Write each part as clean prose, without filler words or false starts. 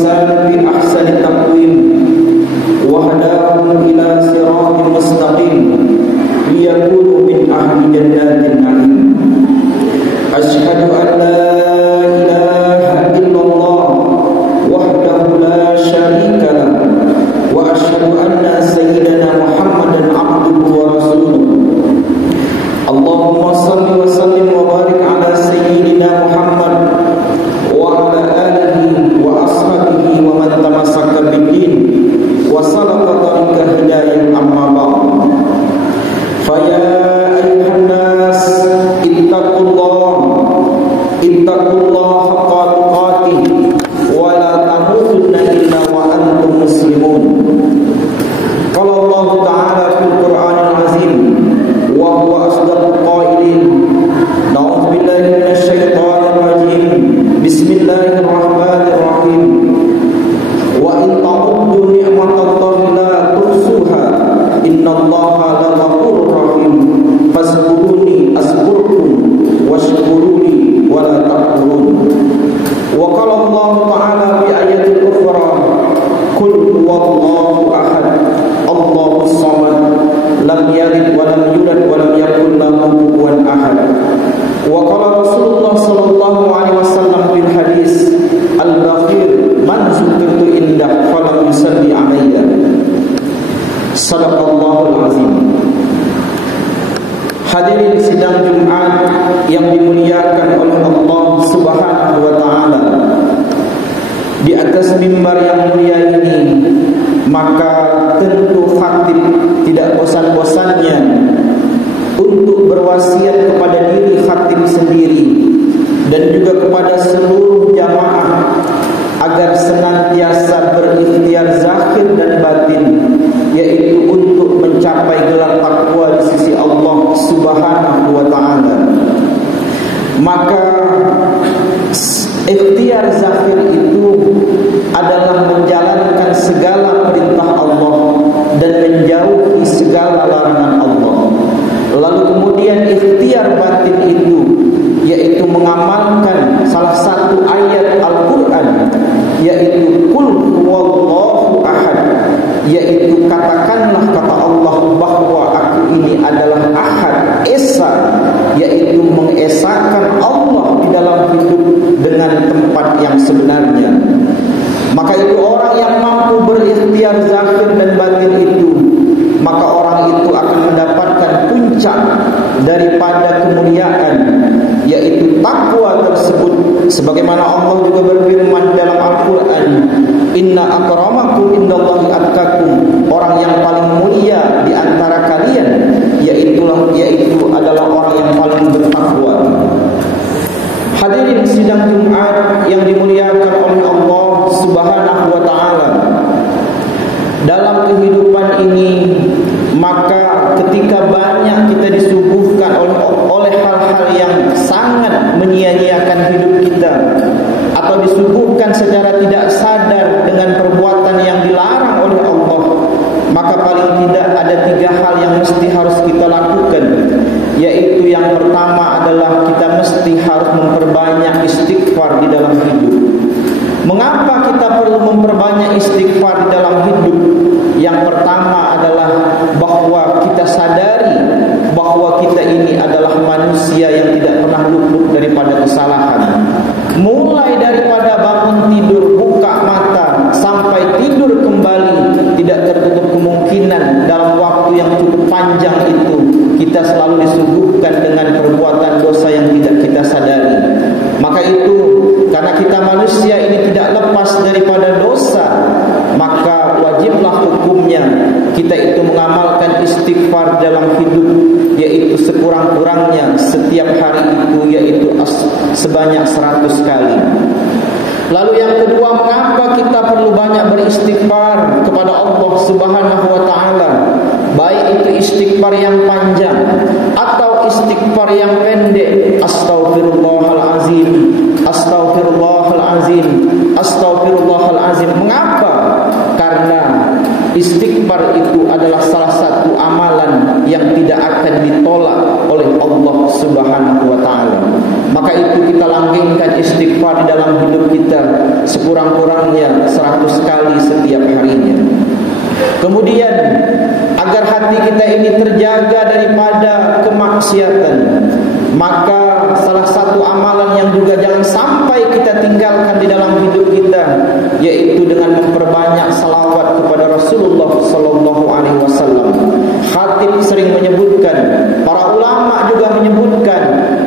الإنسان بأحسن تقويم وهداهم إلى صراط مستقيم ليكونوا من أهل جنات النعيم. أشهد أن لا إله إلا الله وحده لا شريك له وأشهد أن سيدنا محمدا عبده ورسوله. اللهم صل وسلم وبارك على سيدنا محمد وعلى آله وأصحابه ومن تمسك بالدين وسلك طريق هداية. أما بعد، فيا أيها الناس اتقوا الله حق تقاته ولا تموتن إلا وأنتم مسلمون. قال الله تعالى في القرآن العظيم وهو أصدق القائلين: نعوذ بالله من الشيطان الرجيم، بسم الله الرحمن الرحيم. وإن تعدوا نعمة الله لا تحصوها إن الله لغفور رحيم فاذكروني أذكركم واشكروا لي ولا تكفرون. وقال الله تعالى في آية أخرى: قل هو الله أحد الله الصمد لم يلد ولم يولد ولم يكن له كفوا أحد. وقال رسول الله صلى الله عليه وسلم في الحديث الأخير: من ذكرت عنده فلم يصلي علي. Sadaqallahul azim. Hadirin sidang Jumat yang dimuliakan oleh Allah Subhanahu wa taala. Di atas mimbar yang mulia ini, maka tentu khatib tidak bosan-bosannya untuk berwasiat kepada diri khatib sendiri dan juga kepada seluruh jamaah agar senantiasa berikhtiar zahir dan batin, yaitu untuk mencapai gelar takwa di sisi Allah Subhanahu wa taala. Maka ikhtiar zahir itu adalah menjalankan segala perintah Allah dan menjauhi segala larangan Allah. Lalu kemudian ikhtiar batin itu yaitu mengamalkan salah satu ayat Al-Quran, yaitu Qul huwallahu ahad, yaitu katakanlah kata Allah bahwa aku ini adalah ahad, esa, yaitu mengesahkan Allah di dalam hidup dengan tempat yang sebenarnya. Maka itu orang yang mampu berikhtiar zahir dan batin itu, maka orang itu akan mendapatkan puncak daripada kemuliaan, yaitu takwa tersebut. Sebagaimana Allah juga berfirman dalam Al-Quran: Inna akramakum indallahi atqakum. Orang yang paling mulia di antara kalian yaitu adalah orang yang paling bertakwa. Hadirin sidang Jumat yang dimuliakan oleh Allah Subhanahu wa taala. Dalam kehidupan ini, maka ketika banyak kita disuguhkan oleh hal-hal yang sangat menyia-nyiakan hidup kita, atau disuguhkan secara tidak sadar dengan perbuatan yang dilarang oleh Allah, maka paling tidak ada 3 hal yang mesti harus kita lakukan. Yaitu yang pertama adalah kita mesti harus memperbanyak istighfar di dalam hidup. Mengapa kita perlu memperbanyak istighfar di dalam hidup? Yang pertama adalah bahwa kita sadari bahwa kita ini adalah manusia yang tidak pernah luput daripada kesalahan. Mulai daripada bangun tidur, buka mata, sampai tidur kembali, tidak tertutup kemungkinan dalam waktu yang cukup panjang itu kita selalu disuguhkan dengan perbuatan dosa yang tidak kita sadari. Maka itu, karena kita manusia ini tidak lepas daripada dosa, maka wajiblah hukumnya kita itu mengamalkan istighfar dalam hidup, yaitu sekurang-kurangnya setiap hari itu, yaitu sebanyak 100 kali. Lalu yang kedua, mengapa kita perlu banyak beristighfar kepada Allah Subhanahu wa taala? Baik itu istighfar yang panjang atau istighfar yang pendek. Astaghfirullahalazim, astaghfirullahalazim, astaghfirullahalazim. Mengapa? Karena istighfar itu adalah salah satu amalan yang tidak akan ditolak oleh Allah Subhanahu wa taala. Maka itu kita langgengkan istighfar di dalam hidup kita sekurang-kurangnya 100 kali setiap harinya. Kemudian agar hati kita ini terjaga daripada kemaksiatan, maka salah satu amalan yang juga jangan sampai kita tinggalkan di dalam hidup kita, yaitu dengan memperbanyak salawat kepada Rasulullah sallallahu alaihi wasallam. Khatib sering menyebutkan, para ulama juga menyebutkan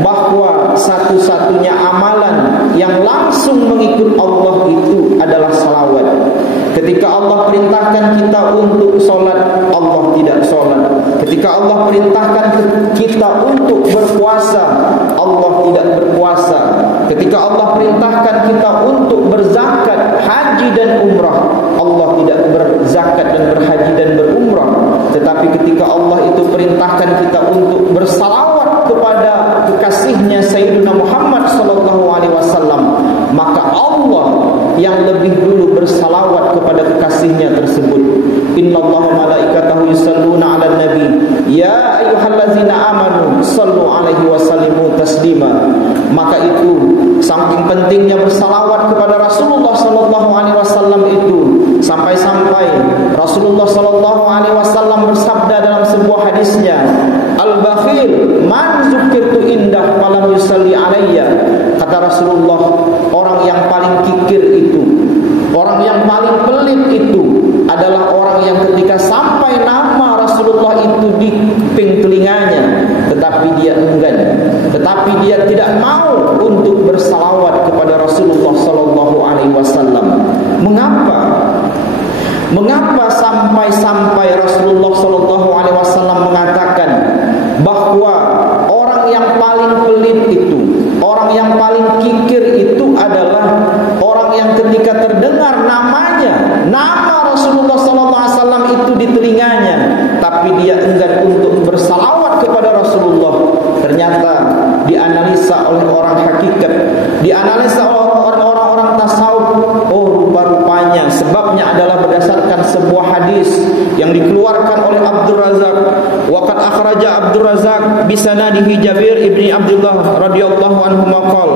bahwa satu-satunya amalan yang langsung mengikut Allah itu adalah salawat. Ketika Allah perintahkan kita untuk solat, Allah tidak solat. Ketika Allah perintahkan kita untuk berpuasa, Allah tidak berpuasa. Ketika Allah perintahkan kita untuk berzakat, haji dan umrah, Allah tidak berzakat dan berhaji dan berumrah. Tetapi ketika Allah itu perintahkan kita untuk bersalawat kepada kekasihnya Sayyidina Muhammad sallallahu alaihi wasallam, maka Allah yang lebih dulu bersalawat kepada kekasihnya tersebut. Innallaha malaikatahu yusalluna 'alan nabi ya ayyuhallazina amanu sallu 'alaihi wa sallimu taslima. Maka itu saking pentingnya bersalawat kepada Rasulullah sallallahu alaihi wasallam itu, sampai-sampai Rasulullah sallallahu alaihi wasallam bersabda dalam sebuah hadisnya, al-bakhil man zukirtu indah falam yusalli alayya. Kata Rasulullah, orang yang paling kikir itu, orang yang paling pelit itu adalah orang yang ketika sampai nama Rasulullah itu di kuping telinganya, tetapi dia enggan, tetapi dia tidak mau untuk bersalawat kepada Rasulullah sallallahu alaihi wasallam. Mengapa? Mengapa sampai Rasulullah sallallahu alaihi wasallam mengatakan bahwa orang yang paling pelit itu, orang yang paling kikir itu adalah orang yang ketika terdengar namanya, nama Rasulullah sallallahu alaihi wasallam itu di telinganya, tapi dia enggan untuk bersalawat kepada Rasulullah. Ternyata dianalisa oleh orang hakikat, dianalisa oleh orang-orang tasawuf, oh rupa-rupanya sebabnya adalah berdasarkan sebuah hadis yang dikeluarkan oleh Abdul Razak. Waqad akhraja Abdul Razak bisanadihi Jabir ibni Abdullah radhiyallahu anhu maqal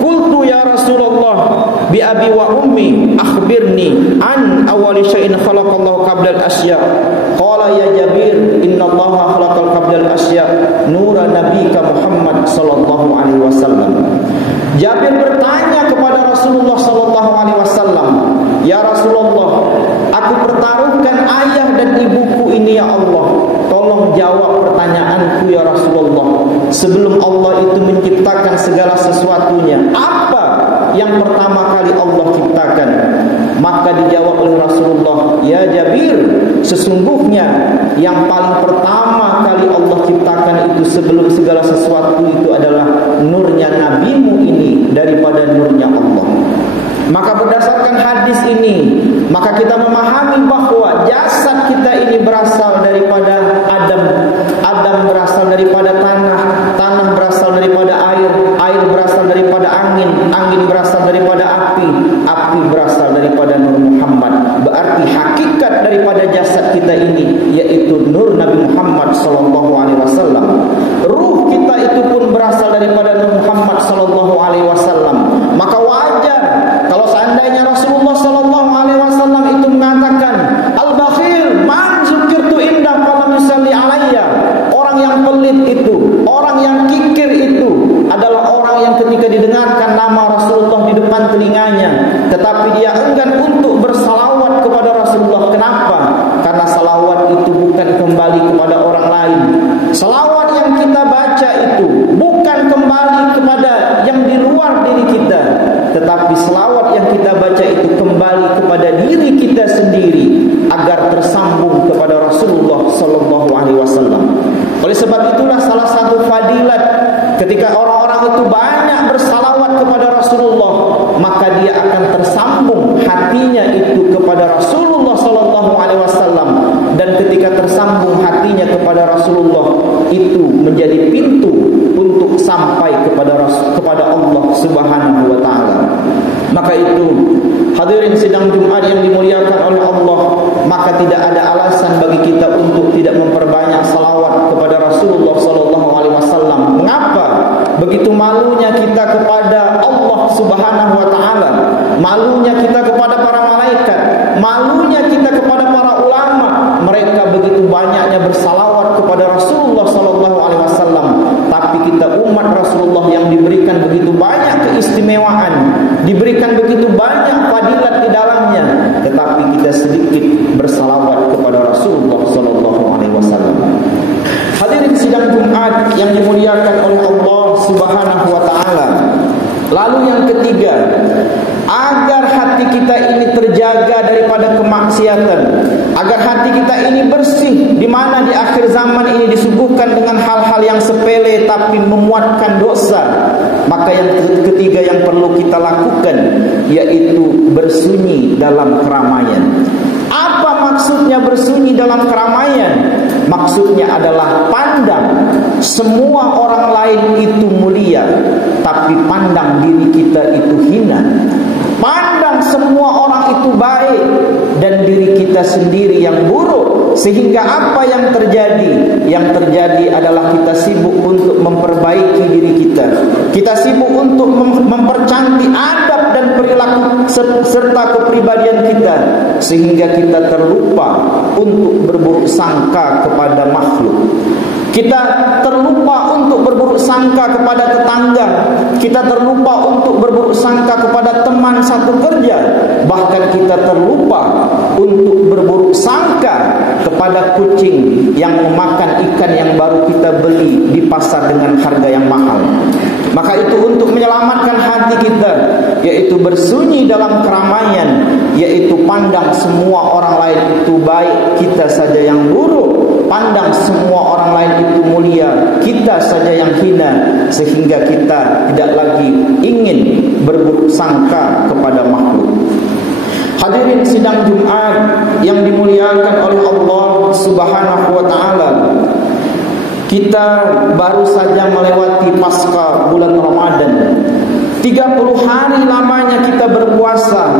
qultu ya Rasulullah bi abi wa ummi akhbirni an awwali syai'in khalaqallahu qabla al-asya. Qala ya Jabir innallaha khalaqal qabla al-asya nura nabiyika Muhammad sallallahu alaihi wasallam. Jabir bertanya kepada Rasulullah sallallahu alaihi wasallam, ya Rasulullah, aku pertaruhkan ayah dan ibuku ini ya Allah, tolong jawab pertanyaanku ya Rasulullah. Sebelum Allah itu menciptakan segala sesuatunya, apa yang pertama kali Allah ciptakan? Maka dijawab oleh Rasulullah, ya Jabir, sesungguhnya yang paling pertama kali Allah ciptakan itu sebelum segala sesuatu itu adalah nurnya nabimu ini daripada nurnya Allah. Maka berdasarkan hadis ini, maka kita memahami bahwa jasad kita ini berasal daripada Adam, Adam berasal daripada tanah, tanah berasal daripada air, air berasal daripada angin, angin berasal daripada api, api berasal daripada Nur Muhammad. Berarti hakikat daripada jasad kita ini yaitu Nur Nabi Muhammad sallallahu alaihi wasallam. Ruh kita itu pun berasal daripada Nur Muhammad sallallahu alaihi wasallam. Maka wajar kalau seandainya Rasulullah sallallahu alaihi wasallam itu mengatakan al-bakhil man zukirtu indah falam yusalli alayya. Orang yang pelit itu, orang yang kikir itu adalah orang yang ketika didengarkan nama Rasulullah di depan telinganya, tetapi dia enggan untuk bersalawat kepada Rasulullah. Kenapa? Karena salawat itu bukan kembali kepada orang lain. Salawat yang kita baca itu bukan kembali kepada yang di luar diri kita, tetapi selawat yang kita baca itu kembali kepada diri kita sendiri agar tersambung kepada Rasulullah sallallahu alaihi wasallam. Oleh sebab itulah salah satu fadilat ketika orang-orang itu banyak bersalawat kepada Rasulullah, maka dia akan tersambung hatinya itu kepada Rasulullah sallallahu alaihi wasallam, dan ketika tersambung hatinya kepada Rasulullah itu menjadi pintu untuk sampai kepada Allah Subhanahu wa taala. Maka itu hadirin sidang Jumat yang dimuliakan oleh Allah, maka tidak ada alasan bagi kita untuk tidak memperbanyak salawat kepada Rasulullah sallallahu alaihi wasallam. Mengapa? Begitu malunya kita kepada Allah Subhanahu wa taala, malunya kita kepada para malaikat, malunya kita kepada para ulama. Mereka begitu banyaknya bersalawat kepada Rasulullah sallallahu alaihi wasallam, tapi kita umat Rasulullah yang diberikan begitu banyak keistimewaan, diberikan begitu banyak fadilat di dalamnya, tetapi kita sedikit bersalawat kepada Rasulullah sallallahu alaihi wasallam. Hadirin sidang Jumat yang dimuliakan oleh Allah Subhanahu wa taala. Lalu yang ketiga, agar hati kita ini terjaga daripada kemaksiatan, agar hati kita ini bersih, di mana di akhir zaman ini disuguhkan dengan hal-hal yang sepele tapi memuatkan dosa. Maka yang ketiga yang perlu kita lakukan yaitu bersunyi dalam keramaian. Apa maksudnya bersunyi dalam keramaian? Maksudnya adalah pandang semua orang lain itu mulia, tapi pandang diri kita itu hina. Pandang semua orang itu baik dan diri kita sendiri yang buruk. Sehingga apa yang terjadi? Yang terjadi adalah kita sibuk untuk memperbaiki diri kita. Kita sibuk untuk mempercantik adab dan perilaku serta kepribadian kita, sehingga kita terlupa untuk berburuk sangka kepada makhluk. Kita terlupa untuk berburuk sangka kepada tetangga. Kita terlupa untuk berburuk sangka kepada teman satu kerja. Bahkan kita terlupa untuk berburuk sangka kepada kucing yang memakan ikan yang baru kita beli di pasar dengan harga yang mahal. Maka itu untuk menyelamatkan hati kita, yaitu bersunyi dalam keramaian, yaitu pandang semua orang lain itu baik, kita saja yang buruk. Pandang semua orang lain itu mulia, kita saja yang hina, sehingga kita tidak lagi ingin berburuk sangka kepada makhluk. Hadirin sidang Jumat yang dimuliakan oleh Allah Subhanahu wa taala. Kita baru saja melewati pasca bulan Ramadan. 30 hari lamanya kita berpuasa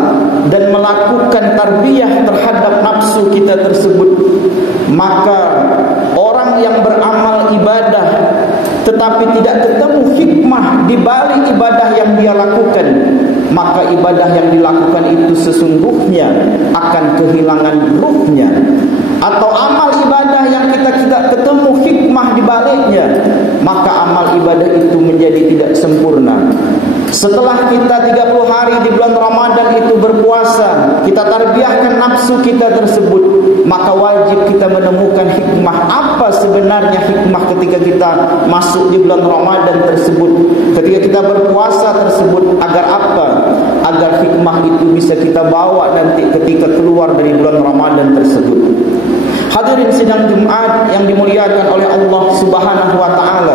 dan melakukan tarbiyah terhadap nafsu kita tersebut. Maka orang yang beramal ibadah tetapi tidak ketemu hikmah di balik ibadah yang dia lakukan, maka ibadah yang dilakukan itu sesungguhnya akan kehilangan ruhnya. Atau amal ibadah yang kita tidak ketemu hikmah di baliknya, maka amal ibadah itu menjadi tidak sempurna. Setelah kita 30 hari di bulan Ramadan itu berpuasa, kita tarbiyahkan nafsu kita tersebut, maka wajib kita menemukan hikmah. Apa sebenarnya hikmah ketika kita masuk di bulan Ramadan tersebut, ketika kita berpuasa tersebut? Agar apa? Agar hikmah itu bisa kita bawa nanti ketika keluar dari bulan Ramadan tersebut. Hadirin sidang Jumat yang dimuliakan oleh Allah Subhanahu wa taala.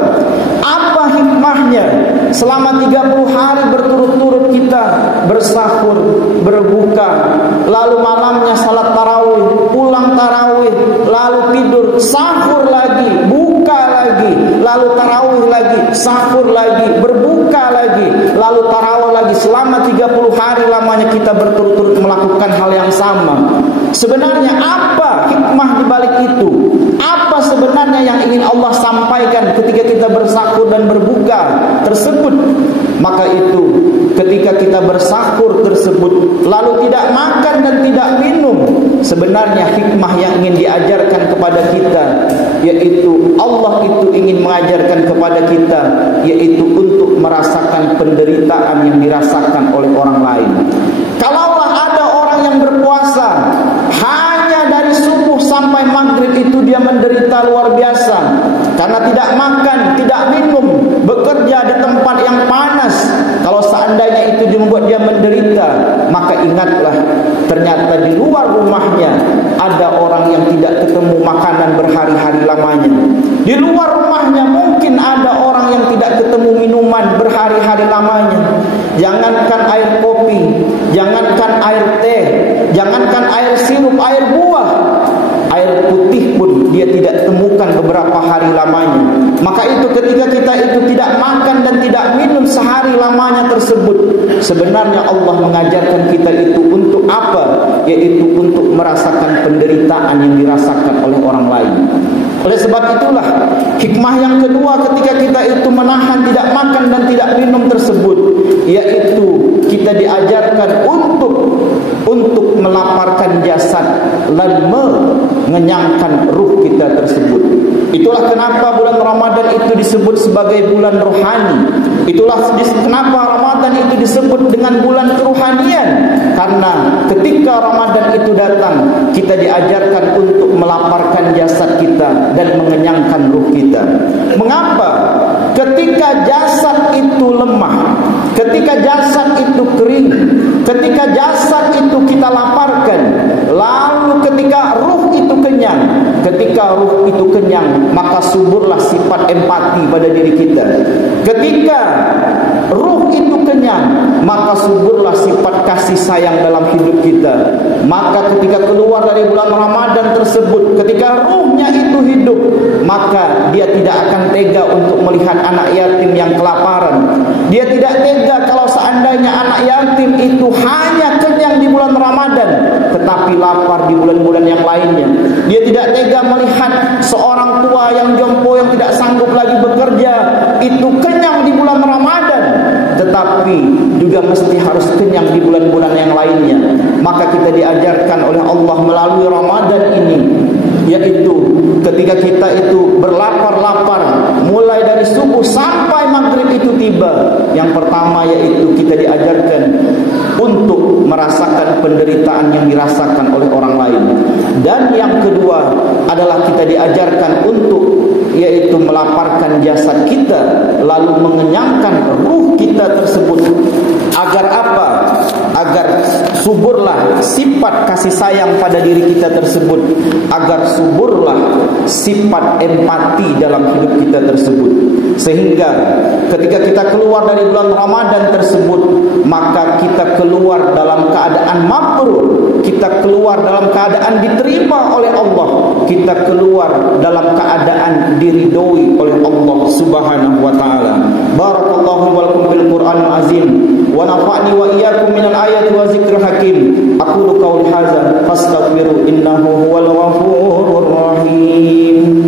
Apa hikmahnya selama 30 hari berturut-turut kita bersahur, berbuka, lalu malamnya salat tarawih, pulang tarawih, lalu tidur, sahur lagi, buka lagi, lalu tarawih lagi, sahur lagi, berbuka lagi, lalu tarawih lagi. Selama 30 hari lamanya kita berturut-turut melakukan hal yang sama. Sebenarnya apa hikmah di balik itu? Apa sebenarnya yang ingin Allah sampaikan ketika kita bersahur dan berbuka tersebut? Maka itu ketika kita bersahur tersebut lalu tidak makan dan tidak minum, sebenarnya hikmah yang ingin diajarkan kepada kita, yaitu Allah itu ingin mengajarkan kepada kita, yaitu untuk merasakan penderitaan yang dirasakan oleh orang lain. Kalaulah ada orang yang berpuasa hanya dari subuh sampai maghrib itu dia menderita luar biasa karena tidak makan, tidak minum, bekerja di tempat yang panas. Kalau seandainya itu membuat dia menderita, maka ingatlah ternyata di luar rumahnya ada orang yang tidak ketemu makanan berhari-hari lamanya. Di luar rumahnya mungkin ada orang yang tidak ketemu minuman berhari-hari lamanya. Jangankan air kopi, jangankan air teh, jangankan air sirup, air buah, air putih pun dia tidak temukan beberapa hari lamanya. Maka itu ketika kita itu tidak makan dan tidak minum sehari lamanya tersebut, sebenarnya Allah mengajarkan kita itu untuk apa? Yaitu untuk merasakan penderitaan yang dirasakan oleh orang lain. Oleh sebab itulah hikmah yang kedua ketika kita itu menahan tidak makan dan tidak minum tersebut, yaitu kita diajarkan untuk melaparkan jasad dan mengenyangkan ruh kita tersebut. Itulah kenapa bulan Ramadan itu disebut sebagai bulan rohani. Itulah kenapa Ramadan itu disebut dengan bulan kerohanian. Karena ketika Ramadan itu datang, kita diajarkan untuk melaparkan jasad kita dan mengenyangkan ruh kita. Mengapa? Ketika jasad itu lemah, ketika jasad itu kering, ketika jasad itu kita laparkan, lalu ketika ruh itu kenyang, maka suburlah sifat empati pada diri kita. Ketika ruh itu kenyang, maka suburlah sifat kasih sayang dalam hidup kita. Maka ketika keluar dari bulan Ramadan tersebut, ketika ruhnya itu hidup, maka dia tidak akan tega untuk melihat anak yatim yang kelaparan. Dia tidak tega kalau seandainya anak yatim itu hanya kenyang di bulan Ramadan, tetapi lapar di bulan-bulan yang lainnya. Dia tidak tega melihat seorang tua yang jompo yang tidak sanggup lagi bekerja itu kenyang di bulan Ramadan, tetapi juga mesti harus kenyang di bulan-bulan yang lainnya. Maka kita diajarkan oleh Allah melalui Ramadan ini, yaitu ketika kita itu berlapar-lapar mulai dari subuh sampai maghrib itu tiba. Yang pertama yaitu kita diajarkan untuk merasakan penderitaan yang dirasakan oleh orang lain. Dan yang kedua adalah kita diajarkan untuk yaitu melaparkan jasad kita lalu mengenyangkan ruh kita tersebut. Agar apa? Agar suburlah sifat kasih sayang pada diri kita tersebut, agar suburlah sifat empati dalam hidup kita tersebut. Sehingga ketika kita keluar dari bulan Ramadan tersebut, maka kita keluar dalam keadaan mabrur, kita keluar dalam keadaan diterima oleh Allah, kita keluar dalam keadaan diridhoi oleh Allah Subhanahu wa taala. Barakallahu wa lakum bil Qur'anil azim wa nafa'ni wa iyyakum minal ayati wa zikril hakim. Aqulu qawli hadza fastaghfiru innahu huwal ghafurur rahim.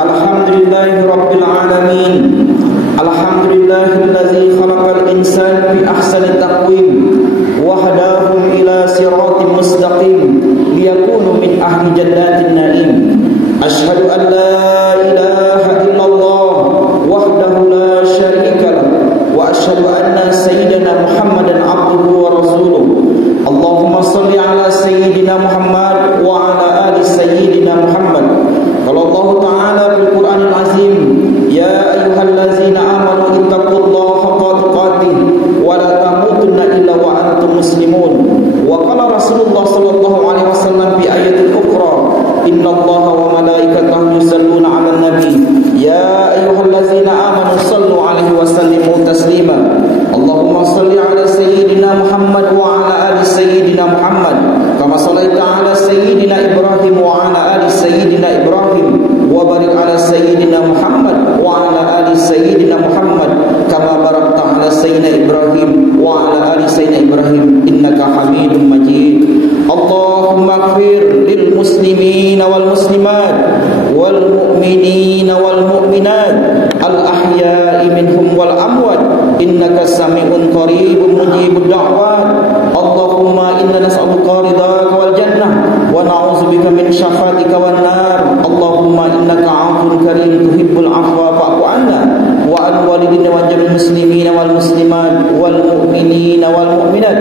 Alhamdulillahi rabbil alamin. Alhamdulillahillazi khalaqal insana fi ahsani taqwim wa hadahum ila siratin mustaqim liyakunu min ahli jannatin na'im. Ashhadu an la ilaha illallah wahdahu la syarika lahu wa ashhadu anna sayyidina Muhammadan abduhu wa rasuluh. Allahumma salli ala sayyidina Muhammad wa ala ali sayyidina Muhammad. Qala Allah Ta'ala fil Qur'anil azim, ya ayyuhallazina amanu ittaqullaha haqqa tuqatih wa la tamutunna illa wa antum muslimun. Wa qala Rasulullah sallallahu alaihi wasallam fi ayatin ukhra, innallaha wa malaikatahu yusalluna 'alan nabi, ya ayyuhallazina amanu sallu 'alaihi wa sallimu taslima. Allahumma salli ala sayyidina Muhammad wa ala ali sayyidina Muhammad kama sallaita ala sayyidina Ibrahim wa ala ali sayyidina Ibrahim wa barik ala sayyidina Muhammad wa ala ali sayyidina Muhammad kama barakta ala sayyidina Ibrahim wa ala ali sayyidina Ibrahim innaka Hamidum Majid. Allahumma ighfir lil muslimina wal muslimat wal mu'minina wal mu'minat al ahya'i minhum wal amwat innaka sami'un qaribun mujibud da'wat. Allahumma inna nas'aluka ridhaka wal jannah wa na'udzubika min syafaatika wan nar. Allahumma innaka 'afuwun karim tuhibbul 'afwa fa'fu 'anna wa an walidina wa jami'il muslimina wal muslimat wal mu'minina wal mu'minat.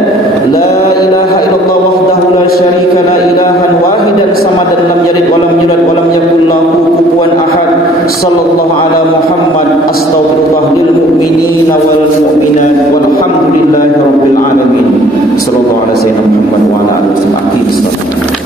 La ilaha illallah wahdahu la syarika la ilahan wahidan samadan lam yalid wa lam yulad wa lam yakul lahu kufuwan ahad. Sallallahu ala Muhammad astaghfirullah lil mu'minina wal mu'minat walhamdulillahi rabbil alamin. Sallallahu ala sayyidina Muhammad wa ala alihi wasallam.